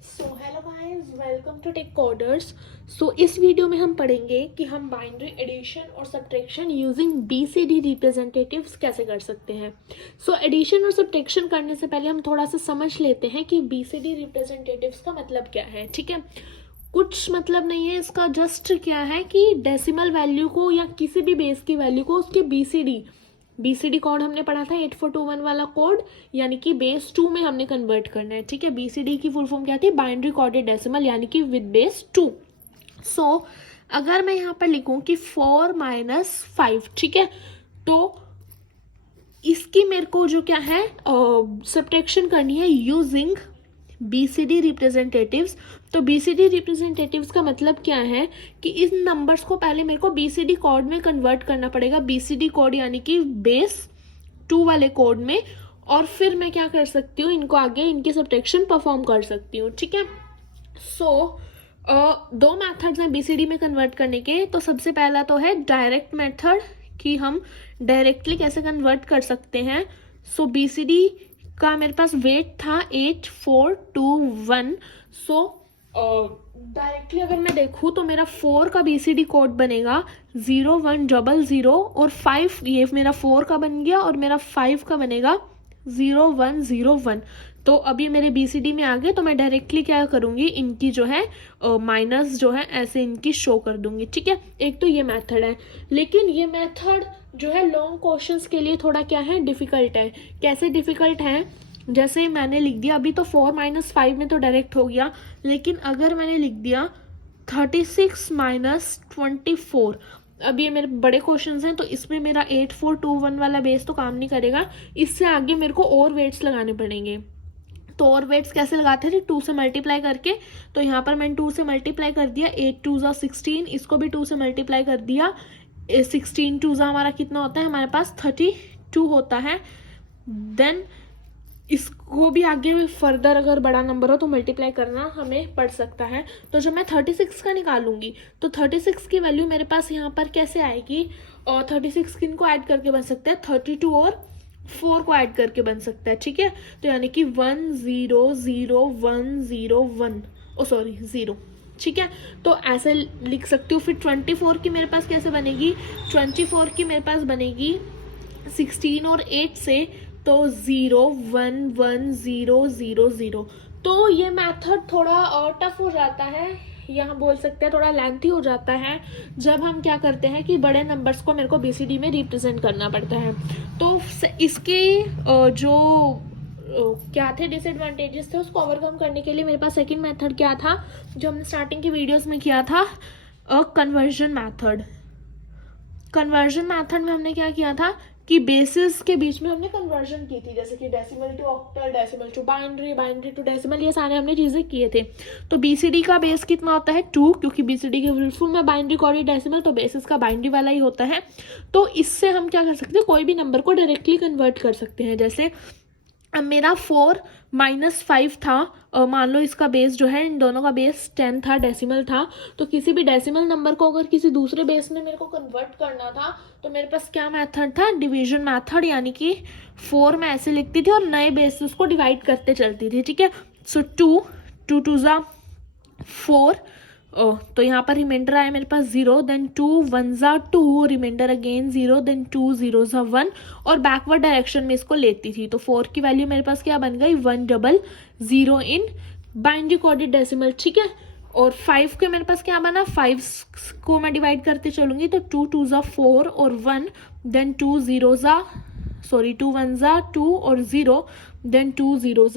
So hello guys, welcome to Tech Coders. So इस video में हम पढ़ेंगे कि हम बाइनरी एडिशन और सब्ट्रैक्शन यूजिंग बीसीडी रिप्रेजेंटेटिव्स कैसे कर सकते हैं। सो एडिशन और सब्ट्रैक्शन करने से पहले हम थोड़ा सा समझ लेते हैं कि बीसीडी रिप्रेजेंटेटिव्स का मतलब क्या है। ठीक है, कुछ मतलब नहीं है इसका, जस्ट क्या है कि डेसिमल वैल्यू को या किसी भी बेस की वैल्यू को उसके बीसीडी कोड हमने पढ़ा था 8421 वाला कोड, यानी कि बेस 2 में हमने कन्वर्ट करना है। ठीक है, बीसीडी की फुल फॉर्म क्या थी? बाइनरी कोडेड डेसिमल, यानी कि विद बेस 2। सो अगर मैं यहाँ पर लिखूँ कि 4 - 5, ठीक है, तो इसकी मेरे को जो क्या है सब्ट्रैक्शन करनी है यूजिंग बीसीडी रिप्रेजेंटेटिव्स। तो बीसीडी रिप्रेजेंटेटिव्स का मतलब क्या है कि इन नंबर्स को पहले मेरे को बीसीडी कोड में कन्वर्ट करना पड़ेगा, बीसीडी कोड यानी कि बेस 2 वाले कोड में, और फिर मैं क्या कर सकती हूँ, इनको आगे इनकी सब्ट्रैक्शन परफॉर्म कर सकती हूँ। ठीक है, सो दो मेथड्स हैं बीसीडी में कन्वर्ट करने के। तो सबसे पहला तो है डायरेक्ट मेथड, कि हम डायरेक्टली कैसे कन्वर्ट कर सकते हैं। सो बीसीडी का मेरे पास वेट था 8421। सो डायरेक्टली अगर मैं देखूँ तो मेरा 4 का बीसीडी कोड बनेगा 0100 और 5, ये मेरा 4 का बन गया और मेरा 5 का बनेगा 0101। तो अब ये मेरे बीसीडी में आ गए, तो मैं डायरेक्टली क्या करूँगी, इनकी जो है माइनस जो है ऐसे इनकी शो कर दूंगी। ठीक है, एक तो ये मेथड है, लेकिन ये मेथड जो है लॉन्ग क्वेश्चंस के लिए थोड़ा क्या है, डिफिकल्ट है। कैसे डिफिकल्ट है? जैसे मैंने लिख दिया अभी, तो 4 - 5 में तो डायरेक्ट हो गया, लेकिन अगर मैंने लिख दिया 36 - 24, अब ये मेरे बड़े क्वेश्चंस हैं, तो इसमें मेरा 8421 वाला बेस तो काम नहीं करेगा। इससे आगे मेरे को और वेट्स लगाने पड़ेंगे। तो और वेट्स कैसे लगाते थे? 2 से मल्टीप्लाई करके। तो यहाँ पर मैंने 2 से मल्टीप्लाई कर दिया, 8 2 16, इसको भी 2 से मल्टीप्लाई कर दिया, 16 2 हमारा कितना होता है, हमारे पास 32 होता है। देन इसको भी आगे फर्दर अगर बड़ा नंबर हो तो मल्टीप्लाई करना हमें पड़ सकता है। तो जब मैं 36 का निकालूंगी तो 36 की वैल्यू मेरे पास यहाँ पर कैसे आएगी, और 36 किन को ऐड करके बन सकता है, 32 और 4 को ऐड करके बन सकता है। ठीक है, तो यानी कि 100101, ओ सॉरी 0। ठीक है, तो ऐसे लिख सकती हूँ। फिर 24 की मेरे पास कैसे बनेगी, 24 की मेरे पास बनेगी 16 और 8 से, तो 011000। तो ये मेथड थोड़ा टफ हो जाता है, यहाँ बोल सकते हैं थोड़ा लेंथी हो जाता है, जब हम क्या करते हैं कि बड़े नंबर्स को मेरे को बीसीडी में रिप्रेजेंट करना पड़ता है। तो इसके जो क्या थे डिसएडवांटेजेस थे, उसको ओवरकम करने के लिए मेरे पास सेकंड मेथड क्या था, जो हमने स्टार्टिंग की वीडियोस में किया था, कन्वर्जन मेथड। कन्वर्जन मेथड में हमने क्या किया था कि बेसिस के बीच में हमने कन्वर्जन की थी, जैसे कि decimal to octal, decimal to binary, binary to decimal, ये सारे हमने चीज़ें किए थे। तो बीसीडी का बेस कितना होता है, 2, क्योंकि बीसीडी के फुल में बाइनरी कोडेड डेसिमल, तो बेसिस का बाइनरी वाला ही होता है। तो इससे हम क्या कर सकते हैं, कोई भी नंबर को डायरेक्टली कन्वर्ट कर सकते हैं। जैसे अब मेरा 4 - 5 था, मान लो इसका बेस जो है, इन दोनों का बेस 10 था, डेसिमल था। तो किसी भी डेसिमल नंबर को अगर किसी दूसरे बेस में मेरे को कन्वर्ट करना था, तो मेरे पास क्या मेथड था, डिवीजन मेथड, यानी कि 4 में ऐसे लिखती थी और नए बेसिस को डिवाइड करते चलती थी। ठीक है, सो 2 2 2 4, तो यहाँ पर रिमाइंडर आया मेरे पास 0, देन 2 1 2, रिमाइंडर अगेन 0, देन 2 0 1, और बैकवर्ड डायरेक्शन में इसको लेती थी। तो 4 की वैल्यू मेरे पास क्या बन गई, 100 इन बाइनरी कोडेड डेसिमल। ठीक है, और 5 के मेरे पास क्या बना, 5 को मैं डिवाइड करते चलूंगी, तो 2 2 4 और 1, देन 2 0 सॉरी 2 1 2 और 0, देन 2 0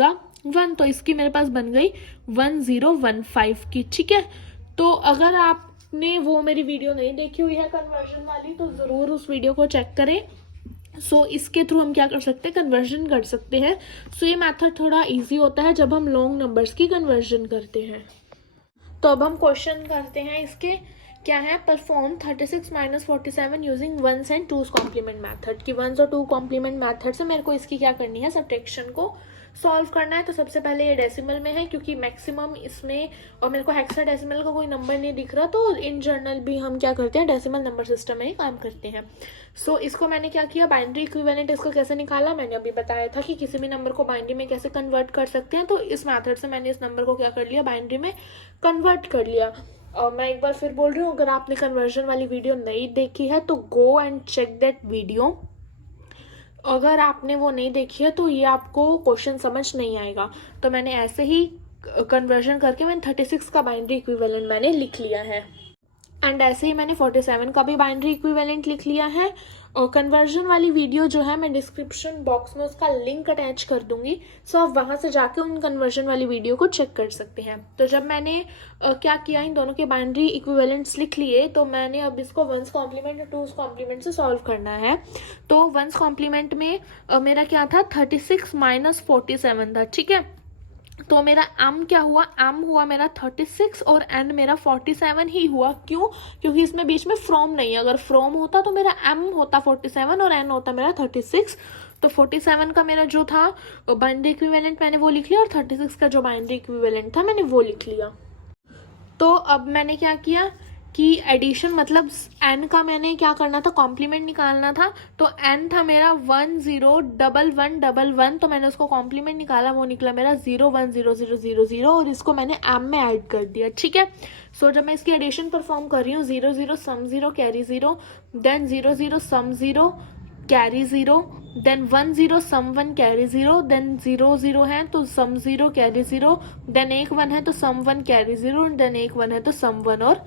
1। तो इसकी मेरे पास बन गई 1015 की। ठीक है, तो अगर आपने वो मेरी वीडियो नहीं देखी हुई है कन्वर्जन वाली, तो ज़रूर उस वीडियो को चेक करें। सो इसके थ्रू हम क्या कर सकते हैं, कन्वर्जन कर सकते हैं। सो ये मेथड थोड़ा इजी होता है जब हम लॉन्ग नंबर्स की कन्वर्जन करते हैं। तो अब हम क्वेश्चन करते हैं इसके, क्या है, perform 36 - 47 using 1s and 2s complement method, कि 1s और 2 कॉम्प्लीमेंट मैथड से मेरे को इसकी क्या करनी है, सब्ट्रैक्शन को सॉल्व करना है तो सबसे पहले ये डेसिमल में है क्योंकि मैक्सिमम इसमें, और मेरे को हेक्साडेसिमल का कोई नंबर नहीं दिख रहा, तो इन जनरल भी हम क्या करते हैं, डेसिमल नंबर सिस्टम में ही काम करते हैं। सो इसको मैंने क्या किया, बाइनरी इक्विवेलेंट इसको कैसे निकाला, मैंने अभी बताया था कि किसी भी नंबर को बाइनरी में कैसे कन्वर्ट कर सकते हैं। तो इस मेथड से मैंने इस नंबर को क्या कर लिया, बाइनरी में कन्वर्ट कर लिया। और मैं एक बार फिर बोल रही हूँ, अगर आपने कन्वर्जन वाली वीडियो नहीं देखी है तो go and check that video. अगर आपने वो नहीं देखी है तो ये आपको क्वेश्चन समझ नहीं आएगा। तो मैंने ऐसे ही कन्वर्जन करके मैंने 36 का बाइनरी इक्विवेलेंट मैंने लिख लिया है, एंड ऐसे ही मैंने 47 का भी बाइनरी इक्विवेलेंट लिख लिया है। और कन्वर्जन वाली वीडियो जो है मैं डिस्क्रिप्शन बॉक्स में उसका लिंक अटैच कर दूंगी, सो आप वहाँ से जाके उन कन्वर्जन वाली वीडियो को चेक कर सकते हैं। तो जब मैंने क्या किया, इन दोनों के बाइनरी इक्विवेलेंट्स लिख लिए, तो मैंने अब इसको वंस कॉम्प्लीमेंट और टूज कॉम्प्लीमेंट से सॉल्व करना है। तो वंस कॉम्प्लीमेंट में मेरा क्या था, 36 माइनस 47 था, ठीक है। तो मेरा एम क्या हुआ, एम हुआ मेरा 36 और एन मेरा 47 ही हुआ। क्यों, क्योंकि इसमें बीच में फ्रॉम नहीं है। अगर फ्रॉम होता तो मेरा एम होता 47 और एन होता मेरा 36। तो 47 का मेरा जो था बाइनरी इक्विवेलेंट मैंने वो लिख लिया, और 36 का जो बाइनरी इक्विवेलेंट था मैंने वो लिख लिया। तो अब मैंने क्या किया कि एडिशन मतलब n का मैंने क्या करना था, कॉम्प्लीमेंट निकालना था। तो n था मेरा 101111, तो मैंने उसको कॉम्प्लीमेंट निकाला, वो निकला मेरा 010000, और इसको मैंने m में ऐड कर दिया, ठीक है। सो जब मैं इसकी एडिशन परफॉर्म कर रही हूँ, 00 सम 0 कैरी 0, देन 00 सम 0 कैरी 0, देन 10 सम 1 कैरी 0, देन 00 है तो सम 0 कैरी 0, देन 1 है तो सम 1 कैरी 0, देन 1 है तो सम 1 और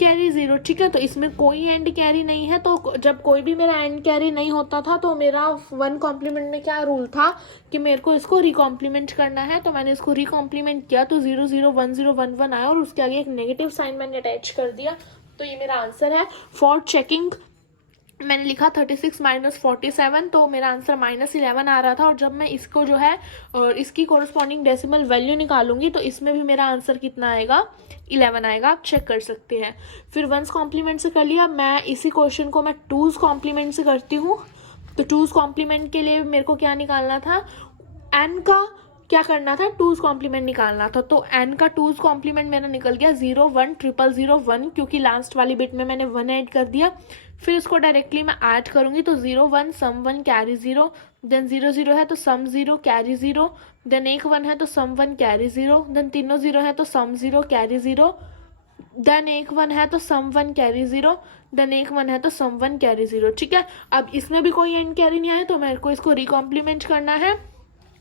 कैरी 0, ठीक है। तो इसमें कोई एंड कैरी नहीं है, तो जब कोई भी मेरा एंड कैरी नहीं होता था तो मेरा वन कॉम्प्लीमेंट में क्या रूल था कि मेरे को इसको रिकॉम्प्लीमेंट करना है। तो मैंने इसको रिकॉम्प्लीमेंट किया, तो 001011 आया और उसके आगे एक नेगेटिव साइन मैंने अटैच कर दिया। तो ये मेरा आंसर है। फॉर चेकिंग मैंने लिखा 36 माइनस 47, तो मेरा आंसर -11 आ रहा था। और जब मैं इसको जो है और इसकी कोरस्पॉन्डिंग डेसिमल वैल्यू निकालूंगी तो इसमें भी मेरा आंसर कितना आएगा, 11 आएगा। आप चेक कर सकते हैं। फिर वंस कॉम्प्लीमेंट से कर लिया। मैं इसी क्वेश्चन को मैं टूज कॉम्प्लीमेंट से करती हूँ। तो टूज कॉम्प्लीमेंट के लिए मेरे को क्या निकालना था, एन का क्या करना था, टूज कॉम्प्लीमेंट निकालना था। तो एन का टूज कॉम्प्लीमेंट मेरा निकल गया 010001, क्योंकि लास्ट वाली बिट में मैंने 1 ऐड कर दिया। फिर इसको डायरेक्टली मैं ऐड करूंगी, तो 01 सम 1 कैरी 0, देन 00 है तो सम 0 कैरी 0, देन 1 है तो सम 1 कैरी 0, देन तीनों 0 है तो सम 0 कैरी 0, देन 1 है तो सम 1 कैरी 0, देन 1 है तो सम 1 कैरी 0, ठीक है। अब इसमें भी कोई एंड कैरी नहीं आया, तो मेरे को इसको रिकॉम्प्लीमेंट करना है।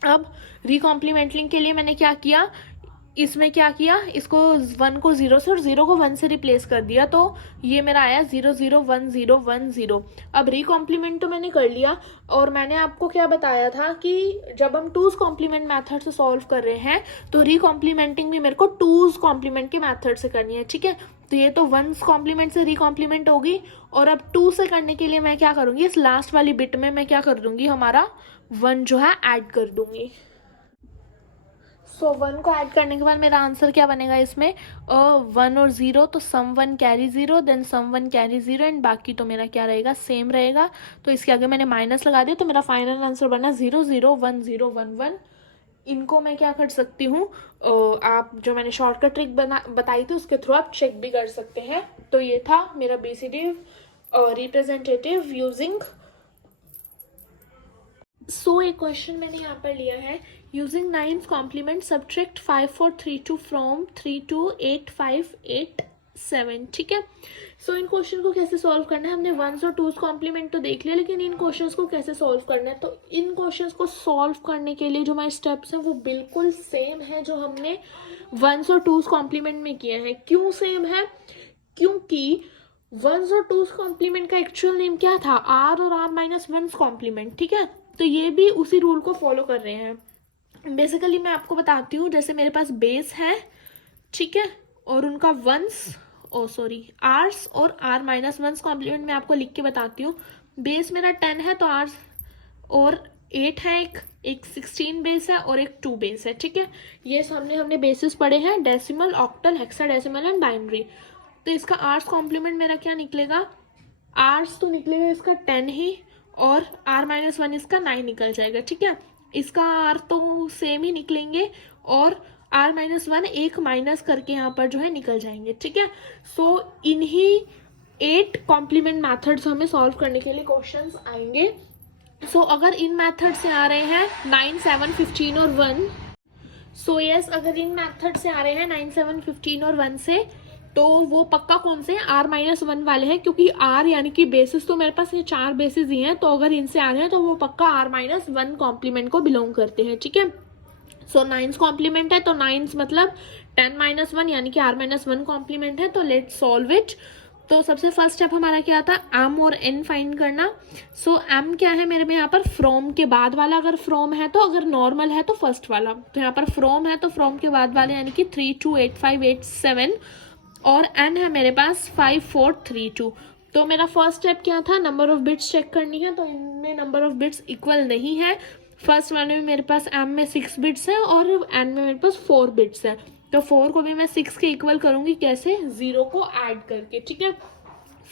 अब रिकॉम्प्लीमेंटिंग के लिए मैंने क्या किया, इसमें क्या किया, इसको 1 को 0 से और 0 को 1 से रिप्लेस कर दिया। तो ये मेरा आया 001010। अब रिकॉम्प्लीमेंट तो मैंने कर लिया, और मैंने आपको क्या बताया था कि जब हम टूज कॉम्प्लीमेंट मेथड से सॉल्व कर रहे हैं तो रिकॉम्प्लीमेंटिंग भी मेरे को टूज कॉम्प्लीमेंट के मेथड से करनी है, ठीक है। तो ये तो वंस कॉम्प्लीमेंट से रिकॉम्प्लीमेंट होगी, और अब 2 से करने के लिए मैं क्या करूँगी, इस लास्ट वाली बिट में मैं क्या कर दूँगी, हमारा 1 जो है ऐड कर दूँगी। सो 1 को ऐड करने के बाद मेरा आंसर क्या बनेगा इसमें, 1 और 0, तो sum 1 carry 0, then sum 1 carry 0, and बाकी तो मेरा क्या रहेगा, सेम रहेगा। तो इसके आगे मैंने माइनस लगा दिया, तो मेरा फाइनल आंसर बना 001011। इनको मैं क्या कर सकती हूँ, आप जो मैंने शॉर्टकट ट्रिक बताई थी उसके थ्रू आप चेक भी कर सकते हैं। तो ये था मेरा BCD रिप्रेजेंटेटिव यूजिंग। सो एक क्वेश्चन मैंने यहाँ पर लिया है, using 9's complement subtract 5432 from 328587, ठीक है। सो इन क्वेश्चन को कैसे सॉल्व करना है, हमने 1s और 2s कॉम्प्लीमेंट तो देख लिया, लेकिन इन क्वेश्चंस को कैसे सॉल्व करना है। तो इन क्वेश्चंस को सॉल्व करने के लिए जो हमारे स्टेप्स हैं वो बिल्कुल सेम है जो हमने 1s और 2s कॉम्प्लीमेंट में किए हैं। क्यों सेम है, क्योंकि 1s और 2s कॉम्प्लीमेंट का एक्चुअल नेम क्या था, r और r-1s कॉम्प्लीमेंट, ठीक है। तो ये भी उसी रूल को फॉलो कर रहे हैं। बेसिकली मैं आपको बताती हूँ, जैसे मेरे पास बेस है, ठीक है, और उनका आर्स और r-1s कॉम्प्लीमेंट मैं आपको लिख के बताती हूँ। बेस मेरा 10 है तो आर्स और 8 है, एक 16 बेस है और एक 2 बेस है, ठीक है। ये सामने हमने बेसिस पढ़े हैं, decimal, octal, hexadecimal and binary. तो इसका आर्स कॉम्प्लीमेंट मेरा क्या निकलेगा, आर्स तो निकलेगा इसका 10 ही, और r-1 इसका 9 निकल जाएगा, ठीक है। इसका आर तो सेम ही निकलेंगे और R-1 एक माइनस करके यहाँ पर जो है निकल जाएंगे, ठीक है। सो इन्हीं 8 कॉम्प्लीमेंट मैथड्स हमें सॉल्व करने के लिए क्वेश्चंस आएंगे। सो अगर इन मैथड से आ रहे हैं 9, 7, 15 और 1, सो यस, अगर इन मैथड से आ रहे हैं 9, 7, 15 और 1 से, तो वो पक्का कौन से R-1 वाले हैं, क्योंकि R यानी कि बेसिस तो मेरे पास ये 4 बेसिस ही हैं, तो अगर इनसे आ रहे हैं तो वो पक्का R-1 कॉम्प्लीमेंट को बिलोंग करते हैं, ठीक है। सो 9 कॉम्प्लीमेंट है तो 9 मतलब 10-1 यानी कि R-1 कॉम्प्लीमेंट है। तो लेट्स सॉल्व इट। तो सबसे फर्स्ट स्टेप हमारा क्या था, m और n फाइंड करना। सो m क्या है मेरे में यहाँ पर, फ्रॉम के बाद वाला अगर फ्रॉम है तो, अगर नॉर्मल है तो फर्स्ट वाला, तो यहाँ पर फ्रॉम है तो फ्रॉम के बाद वाले यानी कि 3, 2, 8, 5, 8, 7 और n है मेरे पास 5, 4, 3, 2। तो मेरा फर्स्ट स्टेप क्या था, नंबर ऑफ बिट्स चेक करनी है, तो इनमें नंबर ऑफ बिट्स इक्वल नहीं है। फर्स्ट वाले में मेरे पास m में 6 बिट्स है और n में मेरे पास 4 बिट्स है, तो 4 को भी मैं 6 के इक्वल करूंगी, कैसे, 0 को ऐड करके, ठीक है।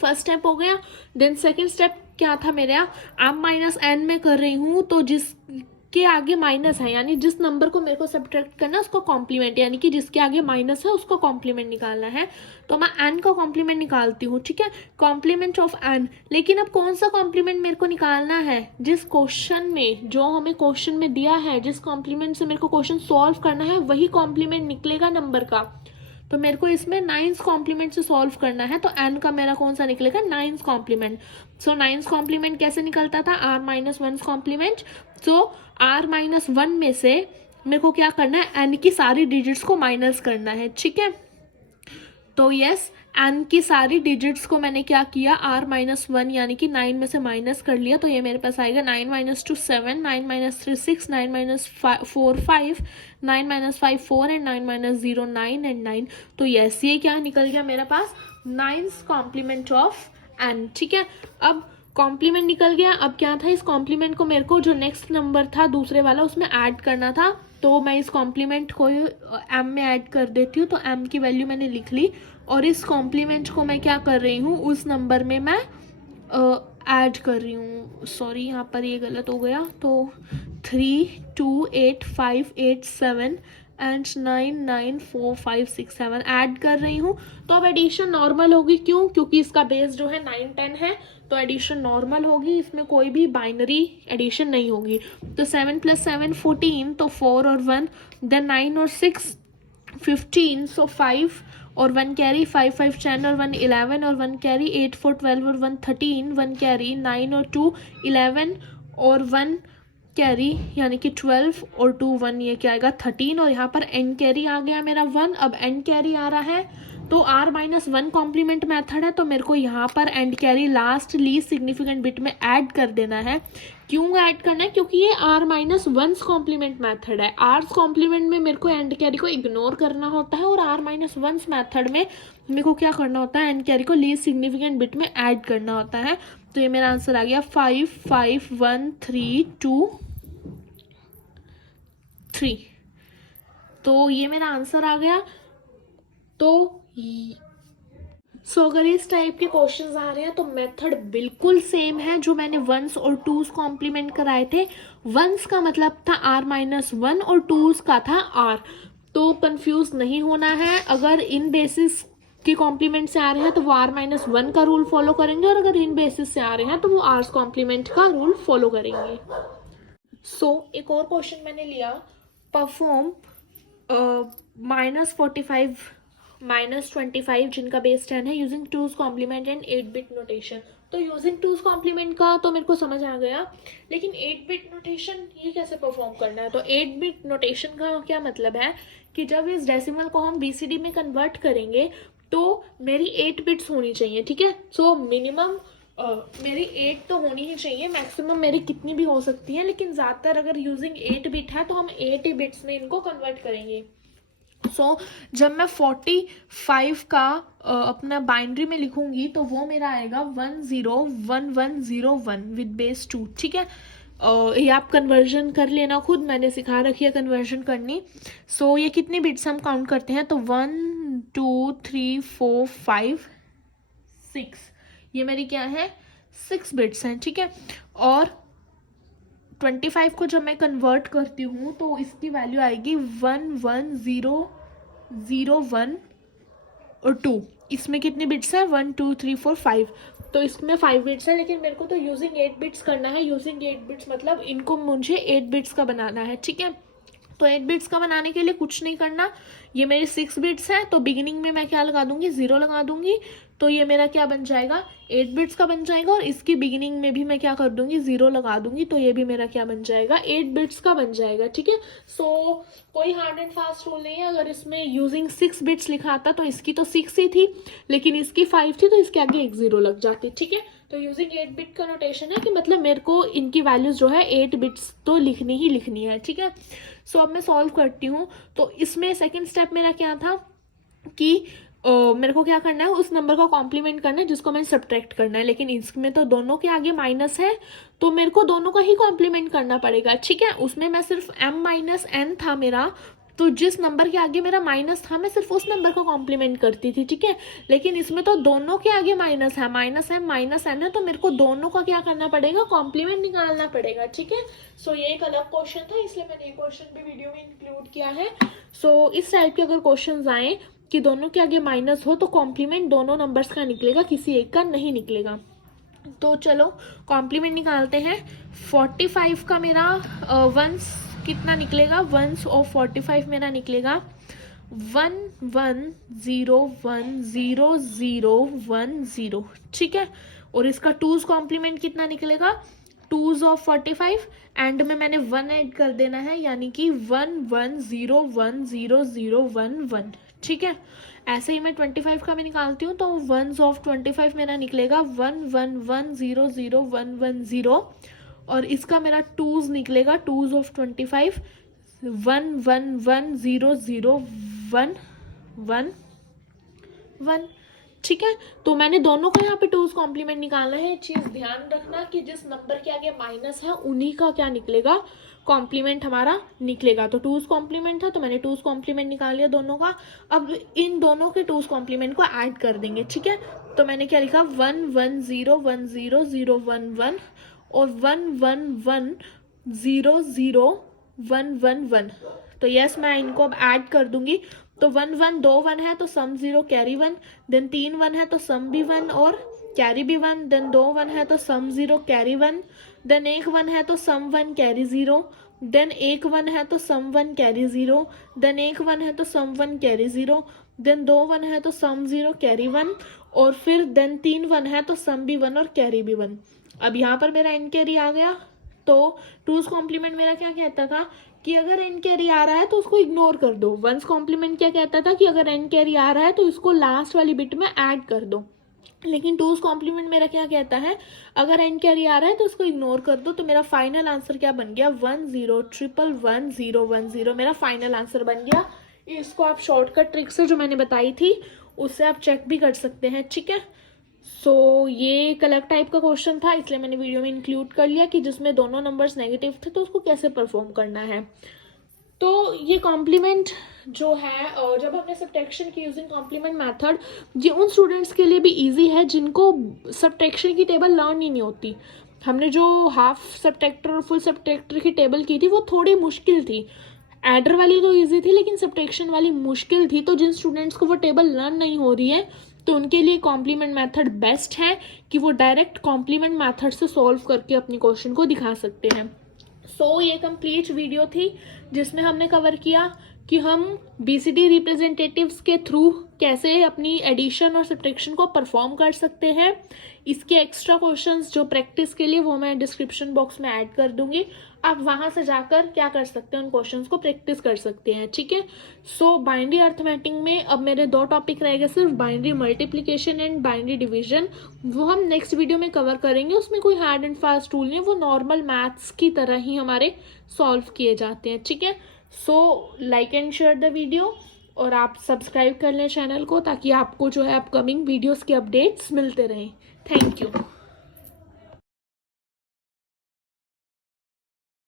फर्स्ट स्टेप हो गया। देन सेकंड स्टेप क्या था मेरे यहाँ, m-n में कर रही हूँ, तो जिसके आगे माइनस है यानी जिस नंबर को मेरे को सब्ट्रैक्ट करना है उसका कॉम्प्लीमेंट, यानी कि जिसके आगे माइनस है उसका कॉम्प्लीमेंट निकालना है, तो मैं n का कॉम्प्लीमेंट निकालती हूँ, ठीक है, कॉम्प्लीमेंट ऑफ n। लेकिन अब कौन सा कॉम्प्लीमेंट मेरे को निकालना है, जिस क्वेश्चन में, जो हमें क्वेश्चन में दिया है, जिस कॉम्प्लीमेंट से मेरे को क्वेश्चन सॉल्व करना है वही कॉम्प्लीमेंट निकलेगा नंबर का। तो मेरे को इसमें 9 कॉम्प्लीमेंट से सॉल्व करना है, तो n का मेरा कौन सा निकलेगा, 9 कॉम्प्लीमेंट। सो 9 कॉम्प्लीमेंट कैसे निकलता था, R-1 कॉम्प्लीमेंट। सो R-1 में से मेरे को क्या करना है, n की सारी डिजिट्स को माइनस करना है, ठीक है। तो यस, n की सारी डिजिट्स को मैंने क्या किया, R-1 यानी कि 9 में से माइनस कर लिया, तो ये मेरे पास आएगा 9 - 2 7, 9 - 3 6, 9 - 4 5, 9 - 5 4 एंड 9 - 0 9 एंड 9। तो यस, ये क्या निकल गया मेरे पास, 9 कॉम्प्लीमेंट ऑफ n, ठीक है। अब कॉम्प्लीमेंट निकल गया, अब क्या था, इस कॉम्प्लीमेंट को मेरे को जो नेक्स्ट नंबर था दूसरे वाला उसमें ऐड करना था, तो मैं इस कॉम्प्लीमेंट को m में ऐड कर देती हूँ, तो m की वैल्यू मैंने लिख ली, और इस कॉम्प्लीमेंट को मैं क्या कर रही हूँ, उस नंबर में मैं ऐड कर रही हूँ, सॉरी यहाँ पर ये गलत हो गया, तो 3, 2, 8, 5, 8, 7 एंड 9, 9, 4, 5, 6, 7 ऐड कर रही हूँ। तो अब एडिशन नॉर्मल होगी, क्यों, क्योंकि इसका बेस जो है 9, 10 है, तो एडिशन नॉर्मल होगी, इसमें कोई भी बाइनरी एडिशन नहीं होगी। तो 7 + 7 14, तो 4 और 1, देन 9 और 6 15, सो 5 और 1 कैरी, 5 5 10 और 1 11 और 1 कैरी, 8 4 12 और 1 13, 1 कैरी, 9 और 2 11 और 1 कैरी यानी कि 12 और 2 1, ये क्या आएगा 13, और यहाँ पर n कैरी आ गया मेरा 1। अब n कैरी आ रहा है तो R-1 कॉम्प्लीमेंट मेथड है, तो मेरे को यहाँ पर and carry last least significant bit में ऐड कर देना है। क्यों ऐड करना है, क्योंकि ये R-1 कॉम्प्लीमेंट मेथड है। R कॉम्प्लीमेंट में मेरे को एंड कैरी को इग्नोर करना होता है, और R-1 मेथड में मेरे को क्या करना होता है, एंड कैरी को लीस्ट सिग्निफिकेंट बिट में ऐड करना होता है। तो ये मेरा आंसर आ गया 5 5 1 3 2 3। तो ये मेरा आंसर आ गया। तो अगर इस टाइप के क्वेश्चंस आ रहे हैं तो मेथड बिल्कुल सेम है जो मैंने 1s और 2s कॉम्प्लीमेंट कराए थे। 1s का मतलब था R-1 और 2s का था R। तो कंफ्यूज नहीं होना है। अगर इन बेसिस के कॉम्प्लीमेंट से आ रहे हैं तो वो R-1 का रूल फॉलो करेंगे, और अगर इन बेसिस से आ रहे हैं तो वो R कॉम्प्लीमेंट का रूल फॉलो करेंगे। एक और क्वेश्चन मैंने लिया, परफॉर्म -45 -25 जिनका बेस 10 है using 2s complement and 8 bit notation. तो यूजिंग 2s कॉम्प्लीमेंट का तो मेरे को समझ आ गया, लेकिन 8 बिट नोटेशन ये कैसे परफॉर्म करना है। तो 8 बिट नोटेशन का क्या मतलब है कि जब इस डेसिमल को हम BCD में कन्वर्ट करेंगे तो मेरी 8 बिट्स होनी चाहिए, ठीक है। सो मिनिमम मेरी 8 तो होनी ही चाहिए, मैक्सिमम मेरी कितनी भी हो सकती है, लेकिन ज़्यादातर अगर यूजिंग 8 बिट है तो हम 8 ही बिट्स में इनको कन्वर्ट करेंगे। जब मैं 45 का अपना बाइनरी में लिखूंगी तो वो मेरा आएगा 101101 विद बेस 2, ठीक है। ये आप कन्वर्जन कर लेना खुद, मैंने सिखा रखी है कन्वर्जन करनी। ये कितनी बिट्स हम काउंट करते हैं तो 1 2 3 4 5 6, ये मेरी क्या है 6 बिट्स हैं, ठीक है। और 25 को जब मैं कन्वर्ट करती हूँ तो इसकी वैल्यू आएगी 11001 और 2। इसमें कितने बिट्स हैं 1 2 3 4 5, तो इसमें 5 बिट्स है, लेकिन मेरे को तो यूजिंग 8 बिट्स करना है। यूजिंग 8 बिट्स मतलब इनको मुझे 8 बिट्स का बनाना है, ठीक है। तो 8 बिट्स का बनाने के लिए कुछ नहीं करना, ये मेरे 6 बिट्स हैं तो बिगिनिंग में मैं क्या लगा दूंगी 0 लगा दूंगी, तो ये मेरा क्या बन जाएगा 8 बिट्स का बन जाएगा। और इसकी बिगिनिंग में भी मैं क्या कर दूंगी 0 लगा दूंगी, तो ये भी मेरा क्या बन जाएगा 8 बिट्स का बन जाएगा, ठीक है। सो कोई हार्ड एंड फास्ट रूल नहीं है। अगर इसमें यूजिंग 6 बिट्स लिखा आता तो इसकी तो 6 ही थी, लेकिन इसकी 5 थी तो इसके आगे एक 0 लग जाती, ठीक है। तो यूजिंग 8 बिट का नोटेशन है कि मतलब मेरे को इनकी वैल्यूज जो है 8 बिट्स तो लिखनी ही लिखनी है, ठीक है। सो अब मैं सॉल्व करती हूँ। तो इसमें सेकंड स्टेप मेरा क्या था कि मेरे को क्या करना है उस नंबर का कॉम्प्लीमेंट करना है जिसको मैंने सब्ट्रैक्ट करना है, लेकिन इसमें तो दोनों के आगे माइनस है तो मेरे को दोनों का ही कॉम्प्लीमेंट करना पड़ेगा, ठीक है। उसमें मैं सिर्फ m-n था मेरा, तो जिस नंबर के आगे मेरा माइनस था मैं सिर्फ उस नंबर का कॉम्प्लीमेंट करती थी, ठीक है। लेकिन इसमें तो दोनों के आगे माइनस है, माइनस m माइनस n है, तो मेरे को दोनों का क्या करना पड़ेगा कॉम्प्लीमेंट निकालना पड़ेगा, ठीक है। सो ये एक अलग क्वेश्चन था, इसलिए मैंने ये क्वेश्चन भी वीडियो में इंक्लूड किया है। सो इस टाइप के अगर क्वेश्चन आए कि दोनों के आगे माइनस हो तो कॉम्प्लीमेंट दोनों नंबर्स का निकलेगा, किसी एक का नहीं निकलेगा। तो चलो कॉम्प्लीमेंट निकालते हैं। 45 का मेरा वंस कितना निकलेगा, वंस ऑफ 45 मेरा निकलेगा 1101010010, ठीक है। और इसका टूज कॉम्प्लीमेंट कितना निकलेगा, टूज ऑफ 45 एंड में मैंने 1 ऐड कर देना है, यानी कि 11010011, ठीक है। ऐसे ही मैं 25 का भी निकालती हूँ तो वंस ऑफ 25 मेरा निकलेगा 11100110, और इसका मेरा टूज निकलेगा टूज ऑफ 25 11100111, ठीक है। तो मैंने दोनों का यहाँ पे टूज कॉम्प्लीमेंट निकालना है। एक चीज ध्यान रखना कि जिस नंबर के आगे माइनस है उन्हीं का क्या निकलेगा कॉम्प्लीमेंट हमारा निकलेगा। तो टूज कॉम्प्लीमेंट था तो मैंने टूज कॉम्प्लीमेंट निकाल लिया दोनों का। अब इन दोनों के टूज कॉम्प्लीमेंट को ऐड कर देंगे, ठीक है। तो मैंने क्या लिखा 11010011 और 11100111, तो यस मैं इनको अब ऐड कर दूंगी। तो 1 1 2 1 है तो सम 0 कैरी 1, देन 3 1 है तो सम भी 1 और कैरी भी 1, देन 2 1 है तो सम 0 कैरी 1, देन 1 1 है तो सम 1 कैरी 0, देन 1 1 है तो सम 1 कैरी 0, देन 1 1 है तो सम 1 कैरी 0, देन 2 1 है तो सम 0 कैरी 1, और फिर देन 3 1 है तो सम भी 1 और कैरी भी 1। अब यहाँ पर मेरा एन कैरी आ गया। तो टूज कॉम्प्लीमेंट मेरा क्या कहता था कि अगर एन कैरी आ रहा है तो उसको इग्नोर कर दो। वंस कॉम्प्लीमेंट क्या कहता था कि अगर एन कैरी आ रहा है तो इसको लास्ट वाली बिट में ऐड कर दो। लेकिन टूज कॉम्प्लीमेंट मेरा क्या कहता है अगर एन कैरी आ रहा है तो उसको इग्नोर कर दो। तो मेरा फाइनल आंसर क्या बन गया 10111010 मेरा फाइनल आंसर बन गया। इसको आप शॉर्टकट ट्रिक से जो मैंने बताई थी उससे आप चेक भी कर सकते हैं, ठीक है। सो ये एक अलग टाइप का क्वेश्चन था, इसलिए मैंने वीडियो में इंक्लूड कर लिया कि जिसमें दोनों नंबर्स नेगेटिव थे तो उसको कैसे परफॉर्म करना है। तो ये कॉम्प्लीमेंट जो है जब हमने सब्ट्रैक्शन की यूजिंग कॉम्प्लीमेंट मेथड, ये उन स्टूडेंट्स के लिए भी इजी है जिनको सब्ट्रैक्शन की टेबल लर्न ही नहीं होती। हमने जो हाफ सब्ट्रैक्टर और फुल सब्ट्रैक्टर की टेबल की थी वो थोड़ी मुश्किल थी। एडर वाली तो इजी थी लेकिन सब्ट्रैक्शन वाली मुश्किल थी। तो जिन स्टूडेंट्स को वो टेबल लर्न नहीं हो रही है तो उनके लिए कॉम्प्लीमेंट मेथड बेस्ट है कि वो डायरेक्ट कॉम्प्लीमेंट मेथड से सॉल्व करके अपनी क्वेश्चन को दिखा सकते हैं। सो ये कंप्लीट वीडियो थी जिसमें हमने कवर किया कि हम BCD रिप्रेजेंटेटिव्स के थ्रू कैसे अपनी एडिशन और सब्ट्रैक्शन को परफॉर्म कर सकते हैं। इसके एक्स्ट्रा क्वेश्चंस जो प्रैक्टिस के लिए वो मैं डिस्क्रिप्शन बॉक्स में ऐड कर दूंगी, आप वहां से जाकर क्या कर सकते हैं उन क्वेश्चंस को प्रैक्टिस कर सकते हैं, ठीक है। सो बाइनरी अर्थमेटिक में अब मेरे 2 टॉपिक रहेगा, सिर्फ binary multiplication and binary division, वो हम नेक्स्ट वीडियो में कवर करेंगे। उसमें कोई हार्ड एंड फास्ट रूल नहीं, वो नॉर्मल मैथ्स की तरह ही हमारे सॉल्व किए जाते हैं, ठीक है। So like and share the video और आप सब्सक्राइब कर लें चैनल को ताकि आपको जो है अपकमिंग वीडियोस के अपडेट्स मिलते रहें। Thank you.